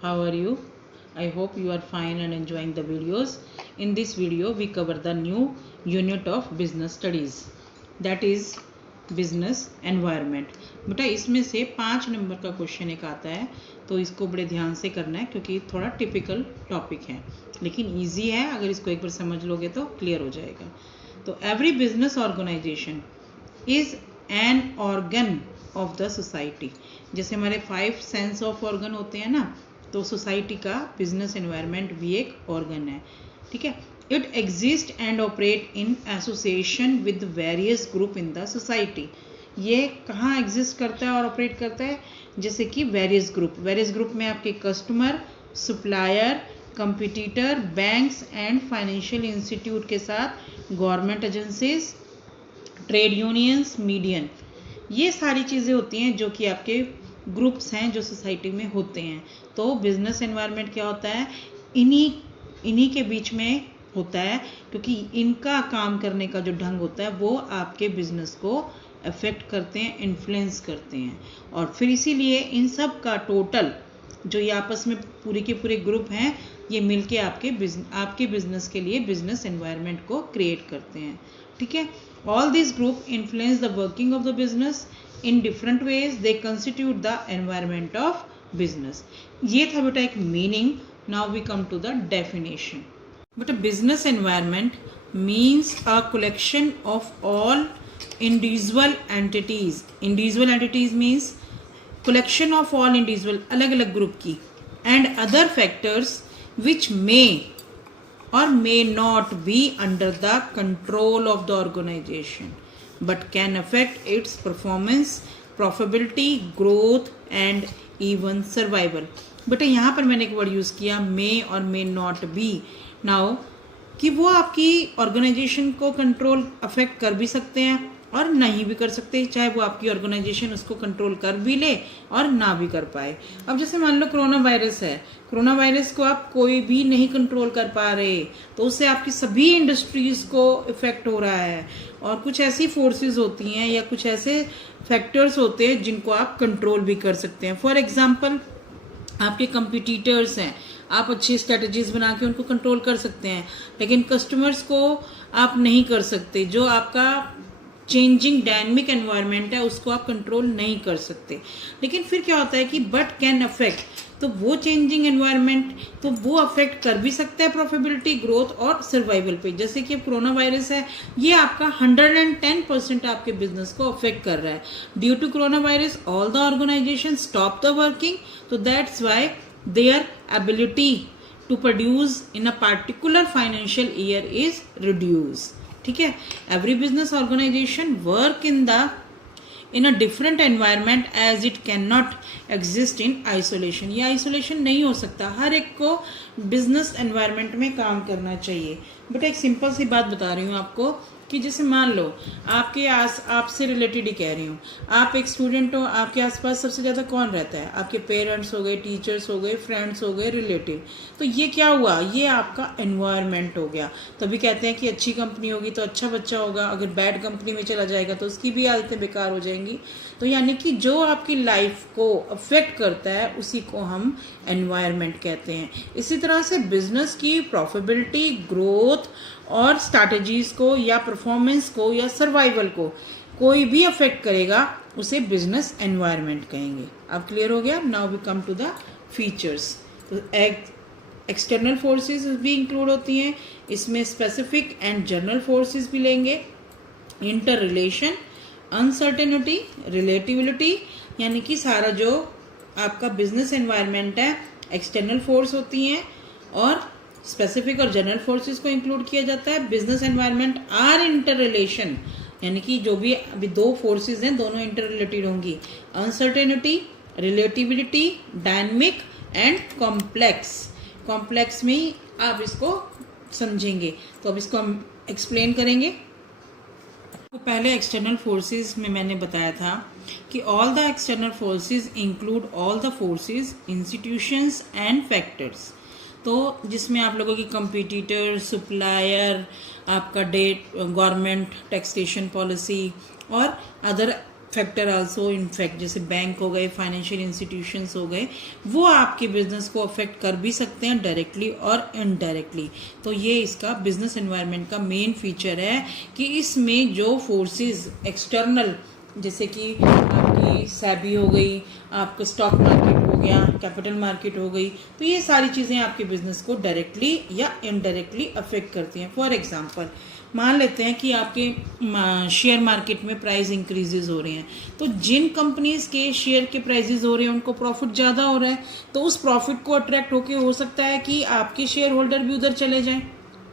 How are you? I hope you are fine and enjoying the videos. In this video, we cover the new unit of business studies, that is business environment. बेटा इसमें से 5 number का question एक आता है, तो इसको बड़े ध्यान से करना है क्योंकि थोड़ा टिपिकल टॉपिक है, लेकिन ईजी है। अगर इसको एक बार समझ लोगे तो क्लियर हो जाएगा। तो every business organisation is an organ of the society. जैसे हमारे 5 सेंस ऑफ ऑर्गन होते हैं ना, तो सोसाइटी का बिजनेस एनवायरनमेंट भी एक ऑर्गन है। ठीक है। It exist and operate in association with various group in the society. ये कहाँ एग्जिस्ट करता है और ऑपरेट करता है? जैसे कि वेरियस ग्रुप में आपके customer, supplier, competitor, banks and financial institute के साथ government agencies, trade unions, median, ये सारी चीज़ें होती हैं जो कि आपके ग्रुप्स हैं जो सोसाइटी में होते हैं। तो बिजनेस एनवायरनमेंट क्या होता है? इन्हीं के बीच में होता है, क्योंकि इनका काम करने का जो ढंग होता है वो आपके बिजनेस को अफेक्ट करते हैं, इन्फ्लुएंस करते हैं। और फिर इसीलिए इन सब का टोटल जो ये आपस में पूरे के पूरे ग्रुप हैं, ये मिलके आपके बिजनेस के लिए बिजनेस एनवायरनमेंट को क्रिएट करते हैं। ठीक है। All this group influence the working of the business in different ways. They constitute the environment of business. ये था बेटा एक meaning. Now we come to the definition. बेटा business environment means a collection of all individual entities. Individual entities means collection of all individual, अलग अलग group की, and other factors which may or may not be under the control of the organization but can affect its performance, profitability, growth and even survival. But यहाँ पर मैंने एक word use किया may और may not be. now कि वो आपकी organisation को कंट्रोल अफेक्ट कर भी सकते हैं और नहीं भी कर सकते, चाहे वो आपकी ऑर्गेनाइजेशन उसको कंट्रोल कर भी ले और ना भी कर पाए। अब जैसे मान लो कोरोना वायरस है, कोरोना वायरस को आप कोई भी नहीं कंट्रोल कर पा रहे, तो उससे आपकी सभी इंडस्ट्रीज को इफेक्ट हो रहा है। और कुछ ऐसी फोर्सेस होती हैं या कुछ ऐसे फैक्टर्स होते हैं जिनको आप कंट्रोल भी कर सकते हैं। फॉर एग्जाम्पल आपके कंपटीटर्स हैं, आप अच्छी स्ट्रेटजीज बना के उनको कंट्रोल कर सकते हैं, लेकिन कस्टमर्स को आप नहीं कर सकते। जो आपका चेंजिंग डायनेमिक एनवायरनमेंट है उसको आप कंट्रोल नहीं कर सकते। लेकिन फिर क्या होता है कि बट कैन अफेक्ट, तो वो चेंजिंग एनवायरनमेंट तो वो अफेक्ट कर भी सकता है प्रॉफिटेबिलिटी, ग्रोथ और सर्वाइवल पे। जैसे कि अब कोरोना वायरस है, ये आपका 110% आपके बिजनेस को अफेक्ट कर रहा है। Due to corona virus all the organization stop the working, तो that's why their ability to produce in a particular financial year is reduce. ठीक है। Every business organization work in a different environment as it can not exist in isolation. ये isolation नहीं हो सकता, हर एक को business environment में काम करना चाहिए। बट एक सिंपल सी बात बता रही हूँ आपको कि जैसे मान लो आपसे रिलेटेड ही कह रही हूँ, आप एक स्टूडेंट हो, आपके आसपास सबसे ज़्यादा कौन रहता है? आपके पेरेंट्स हो गए, टीचर्स हो गए, फ्रेंड्स हो गए, रिलेटिव। तो ये क्या हुआ? ये आपका एनवायरनमेंट हो गया। तभी कहते हैं कि अच्छी कंपनी होगी तो अच्छा बच्चा होगा, अगर बैड कंपनी में चला जाएगा तो उसकी भी आदतें बेकार हो जाएंगी। तो यानी कि जो आपकी लाइफ को अफेक्ट करता है उसी को हम एनवायरनमेंट कहते हैं। इसी तरह से बिजनेस की प्रॉफिटेबिलिटी, ग्रोथ और स्ट्रैटेजीज को या परफॉर्मेंस को या सर्वाइवल को कोई भी अफेक्ट करेगा उसे बिजनेस एनवायरनमेंट कहेंगे। अब क्लियर हो गया? Now we come to the features. तो एक्सटर्नल फोर्सेस भी इंक्लूड होती हैं इसमें, स्पेसिफिक एंड जनरल फोर्सेस भी लेंगे। इंटर रिलेशन, अनसर्टेनिटी, रिलेटिविलिटी, यानी कि सारा जो आपका बिजनेस एनवायरनमेंट है एक्सटर्नल फोर्स होती हैं और स्पेसिफिक और जनरल फोर्सेस को इंक्लूड किया जाता है। Business environment are inter relation, यानी कि जो भी अभी दो फोर्सेस हैं दोनों इंटर रिलेटेड होंगी। Uncertainty, relativity, dynamic and complex. Complex में ही आप इसको समझेंगे, तो अब इसको हम एक्सप्लेन करेंगे। तो पहले एक्सटर्नल फोर्सेस में मैंने बताया था कि all the external forces include all the forces, institutions and factors. तो जिसमें आप लोगों की कंपटीटर, सप्लायर, आपका डेट, गवर्नमेंट, टैक्सेशन पॉलिसी और अदर फैक्टर आल्सो इनफेक्ट, जैसे बैंक हो गए, फाइनेंशियल इंस्टीट्यूशंस हो गए, वो आपके बिजनेस को अफेक्ट कर भी सकते हैं डायरेक्टली और इनडायरेक्टली। तो ये इसका बिजनेस एनवायरनमेंट का मेन फीचर है कि इसमें जो फोर्सेस एक्सटर्नल, जैसे कि आपकी सेबी हो गई, आपका स्टॉक मार्केट हो गया, कैपिटल मार्केट हो गई, तो ये सारी चीज़ें आपके बिजनेस को डायरेक्टली या इनडायरेक्टली अफेक्ट करती हैं। फॉर एग्जांपल मान लेते हैं कि आपके शेयर मार्केट में प्राइस इंक्रीजेज हो रहे हैं, तो जिन कंपनीज के शेयर के प्राइजेज हो रहे हैं उनको प्रॉफिट ज़्यादा हो रहा है, तो उस प्रॉफिट को अट्रैक्ट होके हो सकता है कि आपके शेयर होल्डर भी उधर चले जाएं,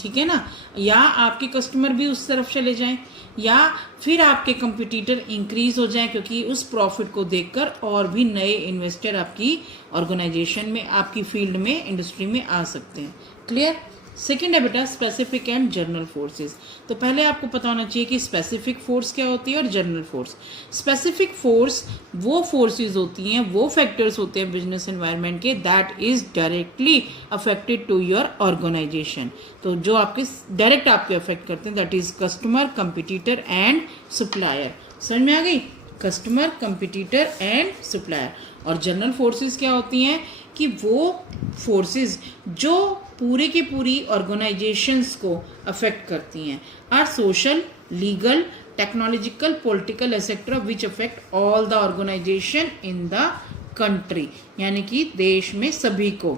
ठीक है ना, या आपके कस्टमर भी उस तरफ चले जाएं, या फिर आपके कंपटीटर इंक्रीज हो जाएं, क्योंकि उस प्रॉफिट को देखकर और भी नए इन्वेस्टर आपकी ऑर्गेनाइजेशन में, आपकी फील्ड में, इंडस्ट्री में आ सकते हैं। क्लियर। सेकेंड है बेटा स्पेसिफिक एंड जनरल फोर्सेस। तो पहले आपको पता होना चाहिए कि स्पेसिफिक फोर्स क्या होती है और जनरल फोर्स। स्पेसिफिक फोर्स वो फोर्सेस होती हैं, वो फैक्टर्स होते हैं बिजनेस एनवायरनमेंट के that is directly affected to your organisation. तो जो आपके डायरेक्ट आपके अफेक्ट करते हैं that is customer, competitor and supplier. समझ में आ गई? Customer, competitor and supplier. और जनरल फोर्सेस क्या होती हैं कि वो फोर्सेस जो पूरे की पूरी ऑर्गेनाइजेशंस को अफेक्ट करती हैं are social, legal, technological, political etcetera which affect all the organisation in the country, यानी कि देश में सभी को।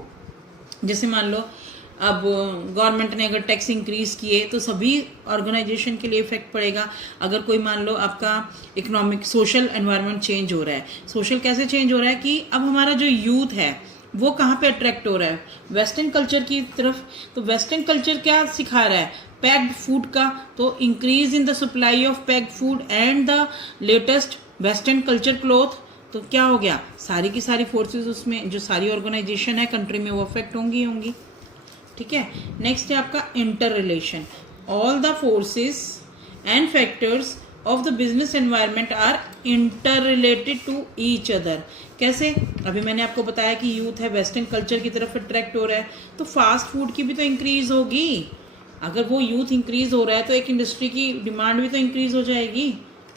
जैसे मान लो अब गवर्नमेंट ने अगर टैक्स इंक्रीज किए तो सभी ऑर्गेनाइजेशन के लिए इफेक्ट पड़ेगा। अगर कोई मान लो आपका इकोनॉमिक सोशल एनवायरनमेंट चेंज हो रहा है, सोशल कैसे चेंज हो रहा है कि अब हमारा जो यूथ है वो कहाँ पे अट्रैक्ट हो रहा है? वेस्टर्न कल्चर की तरफ। तो वेस्टर्न कल्चर क्या सिखा रहा है? पैक्ड फूड का। तो increase in the supply of packed food and the latest western culture cloth. तो क्या हो गया? सारी की सारी फोर्सेस उसमें जो सारी ऑर्गेनाइजेशन है कंट्री में वो अफेक्ट होंगी। ठीक है। नेक्स्ट है आपका inter relation. All the forces and factors of the business environment are inter related to each other. कैसे? अभी मैंने आपको बताया कि यूथ है वेस्टर्न कल्चर की तरफ अट्रैक्ट हो रहा है, तो फास्ट फूड की भी तो इंक्रीज होगी। अगर वो यूथ इंक्रीज हो रहा है तो एक इंडस्ट्री की डिमांड भी तो इंक्रीज हो जाएगी,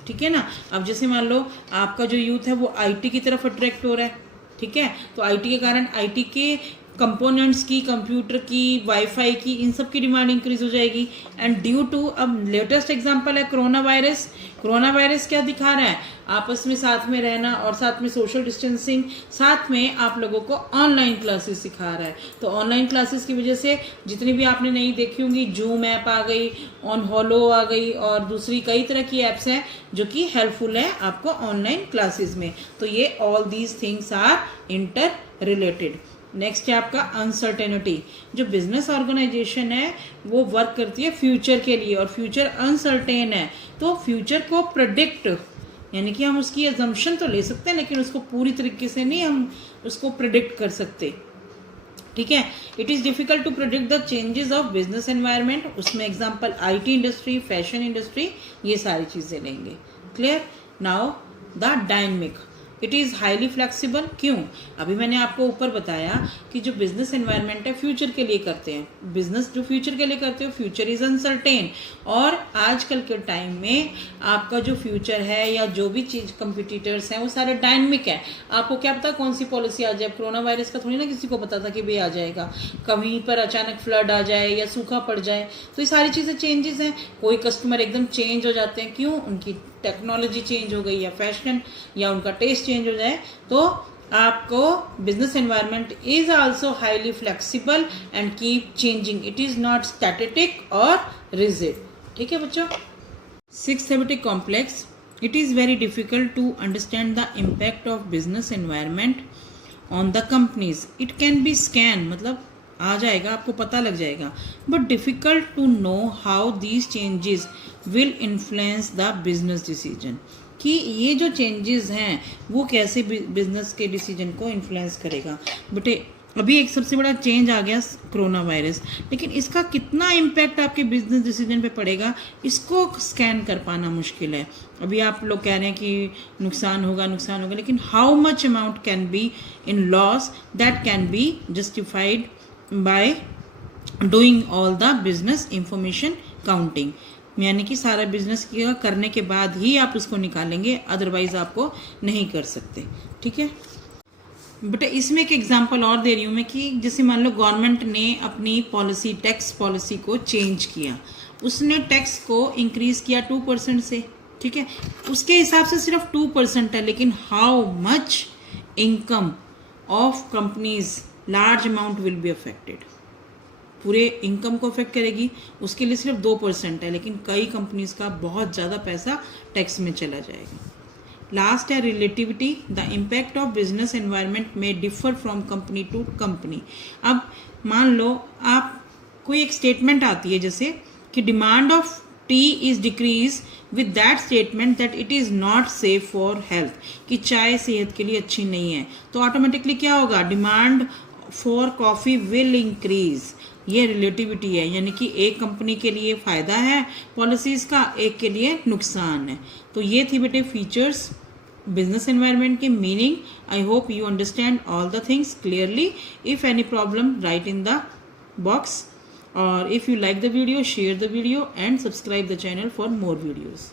ठीक है ना। अब जैसे मान लो आपका जो यूथ है वो आईटी की तरफ अट्रैक्ट हो रहा है, ठीक है, तो आईटी के कारण आईटी के कंपोनेंट्स की, कंप्यूटर की, वाईफाई की, इन सब की डिमांड इंक्रीज हो जाएगी। एंड ड्यू टू, अब लेटेस्ट एग्जांपल है कोरोना वायरस। कोरोना वायरस क्या दिखा रहा है? आपस में साथ में रहना और साथ में सोशल डिस्टेंसिंग, साथ में आप लोगों को ऑनलाइन क्लासेस सिखा रहा है। तो ऑनलाइन क्लासेस की वजह से जितनी भी आपने नई देखी होंगी, जूम ऐप आ गई, ऑन हॉलो आ गई और दूसरी कई तरह की ऐप्स हैं जो कि हेल्पफुल है आपको ऑनलाइन क्लासेस में। तो ये all these things are inter related. Next है आपका अनसर्टेनिटी। जो बिजनेस ऑर्गेनाइजेशन है वो वर्क करती है फ्यूचर के लिए, और फ्यूचर अनसर्टेन है। तो फ्यूचर को प्रेडिक्ट, यानी कि हम उसकी अजम्पशन तो ले सकते हैं लेकिन उसको पूरी तरीके से नहीं हम उसको प्रेडिक्ट कर सकते, ठीक है। It is difficult to predict the changes of business environment. उसमें example IT industry, fashion industry, ये सारी चीज़ें लेंगे। Clear. Now the dynamic. It is highly flexible. क्यों? अभी मैंने आपको ऊपर बताया कि जो बिजनेस एनवायरनमेंट है फ्यूचर के लिए करते हैं। बिजनेस जो फ्यूचर के लिए करते हो, फ्यूचर इज अनसर्टेन। और आजकल के टाइम में आपका जो फ्यूचर है या जो भी चीज कंपिटिटर्स हैं वो सारे डायनेमिक है। आपको क्या पता कौन सी पॉलिसी आ जाए? कोरोना वायरस का थोड़ी ना किसी को पता था कि भाई आ जाएगा, कहीं पर अचानक फ्लड आ जाए या सूखा पड़ जाए। तो ये सारी चीज़ें चेंजेस हैं। कोई कस्टमर एकदम चेंज हो जाते हैं, क्यों? उनकी टेक्नोलॉजी चेंज हो गई या फैशन या उनका टेस्ट चेंज हो जाए। तो आपको business environment is also highly flexible and keep changing. It is not static और रिजिड, ठीक है बच्चों। सिक्स्थ हैबिटिक complex. It is very difficult to understand the impact of business environment on the companies. It can be scan, मतलब आ जाएगा, आपको पता लग जाएगा, but difficult to know how these changes will influence the business decision, कि ये जो चेंजेस हैं वो कैसे बिजनेस के डिसीजन को इन्फ्लुएंस करेगा। बेटे अभी एक सबसे बड़ा चेंज आ गया कोरोना वायरस, लेकिन इसका कितना इम्पैक्ट आपके बिजनेस डिसीजन पे पड़ेगा इसको स्कैन कर पाना मुश्किल है। अभी आप लोग कह रहे हैं कि नुकसान होगा, लेकिन how much amount can be in loss that can be justified by doing all the business information counting. यानी कि सारा बिजनेस करने के बाद ही आप उसको निकालेंगे, अदरवाइज आपको नहीं कर सकते। ठीक है बेटा, इसमें एक एग्जांपल और दे रही हूँ मैं कि जैसे मान लो गवर्नमेंट ने अपनी पॉलिसी, टैक्स पॉलिसी को चेंज किया, उसने टैक्स को इंक्रीज किया 2% से। ठीक है, उसके हिसाब से सिर्फ 2% है, लेकिन how much income of companies large amount will be affected, पूरे इनकम को अफेक्ट करेगी। उसके लिए सिर्फ 2% है, लेकिन कई कंपनीज का बहुत ज़्यादा पैसा टैक्स में चला जाएगा। लास्ट है relativity, the impact of business environment में differ from company to company. अब मान लो आप कोई एक स्टेटमेंट आती है जैसे कि demand of T is decrease with that statement that it is not safe for health, कि चाय सेहत के लिए अच्छी नहीं है, तो ऑटोमेटिकली क्या होगा, demand for coffee will increase. ये रिलेटिविटी है, यानी कि एक कंपनी के लिए फायदा है पॉलिसीज का, एक के लिए नुकसान है। तो ये थी बेटे फीचर्स बिजनेस एनवायरनमेंट के meaning. I hope you understand all the things clearly. If any problem right in the box, or if you like the video, share the video and subscribe the channel for more videos.